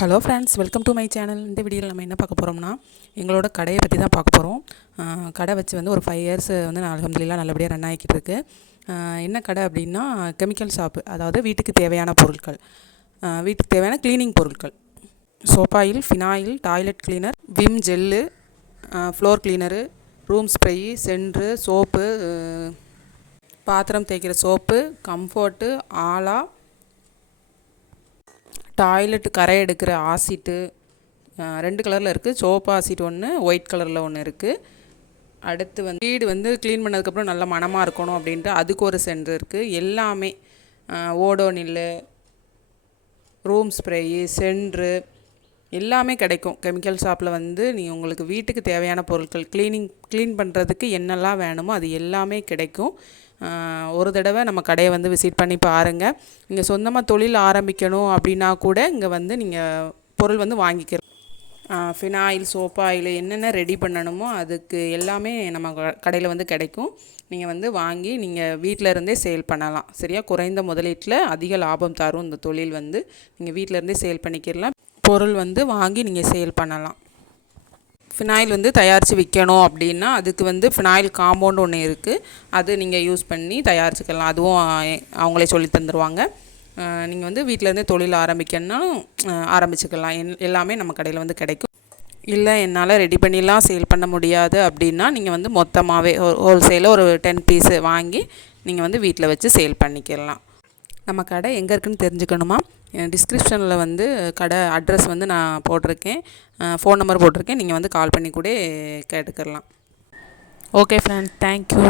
Hello friends, welcome to my channel. இந்த வீடியோவில் நம்ம என்ன பார்க்க போகிறோம்னா, எங்களோட கடையை பற்றி தான் பார்க்க போகிறோம். கடை வச்சு வந்து ஒரு 5 இயர்ஸ் வந்து நான் அல்ஹம்துலில்லாஹ் நல்லபடியாக ரன் ஆகிக்கிட்டு இருக்கு. என்ன கடை அப்படின்னா, கெமிக்கல் ஷாப்பு. அதாவது வீட்டுக்கு தேவையான பொருட்கள், வீட்டுக்கு தேவையான க்ளீனிங் பொருட்கள், soap oil, phenyl, toilet cleaner, Vim gel, floor cleaner, room spray, centre, soap, பாத்திரம் தேய்க்கிற சோப்பு, கம்ஃபர்ட்டு, ஆலா, டாய்லெட்டு கரை எடுக்கிற ஆசிட்டு, 2 கலரில் இருக்குது. சோப்பு ஆசிட் ஒன்று, ஒயிட் கலரில் ஒன்று இருக்குது. அடுத்து வந்து வீடு வந்து க்ளீன் பண்ணதுக்கப்புறம் நல்ல மணமாக இருக்கணும் அப்படின்ட்டு அதுக்கு ஒரு சென்டர் இருக்குது. எல்லாமே ஓடோனில்லு, ரூம் ஸ்ப்ரேயு, சென்ட்ரு எல்லாமே கிடைக்கும். கெமிக்கல் ஷாப்பில் வந்து உங்களுக்கு வீட்டுக்கு தேவையான பொருட்கள் க்ளீன் பண்ணுறதுக்கு என்னெல்லாம் வேணுமோ அது எல்லாமே கிடைக்கும். ஒரு தடவை நம்ம கடையை வந்து விசிட் பண்ணி பாருங்கள். நீங்கள் சொந்தமாக தொழில் ஆரம்பிக்கணும் அப்படின்னா கூட இங்கே வந்து நீங்கள் பொருள் வந்து வாங்கிக்கலாம். ஃபினாயில், சோப்பாயில் என்னென்ன ரெடி பண்ணணுமோ அதுக்கு எல்லாமே நம்ம கடையில் வந்து கிடைக்கும். நீங்கள் வந்து வாங்கி நீங்கள் வீட்டில் இருந்தே சேல் பண்ணலாம். சரியா, குறைந்த முதலீட்டில் அதிக லாபம் தரும் இந்த தொழில் வந்து. நீங்கள் வீட்டில் இருந்தே சேல் பண்ணிக்கிறலாம். பொருள் வந்து வாங்கி நீங்கள் சேல் பண்ணலாம். ஃபினாயில் வந்து தயாரித்து விற்கணும் அப்படின்னா அதுக்கு வந்து ஃபினாயில் காம்பவுண்ட் ஒன்று இருக்குது. அது நீங்கள் யூஸ் பண்ணி தயாரிச்சுக்கலாம். அதுவும் அவங்களே சொல்லி தந்துடுவாங்க. நீங்கள் வந்து வீட்டிலேருந்தே தொழில் ஆரம்பிக்கணும்னாலும் ஆரம்பிச்சுக்கலாம். எல்லாமே நம்ம கடையில் வந்து கிடைக்கும். இல்லை என்னால் ரெடி பண்ணிலாம் சேல் பண்ண முடியாது அப்படின்னா நீங்கள் வந்து மொத்தமாகவே ஹோல்சேலில் ஒரு 10 பீஸு வாங்கி நீங்கள் வந்து வீட்டில் வச்சு சேல் பண்ணிக்கலாம். நம்ம கடை எங்கே இருக்குதுன்னு தெரிஞ்சுக்கணுமா? டிஸ்கிரிப்ஷனில் வந்து கடை அட்ரஸ் வந்து நான் போட்டிருக்கேன், ஃபோன் நம்பர் போட்டிருக்கேன். நீங்கள் வந்து கால் பண்ணி கூட கேட்டுக்கலாம். Okay friends, thank you.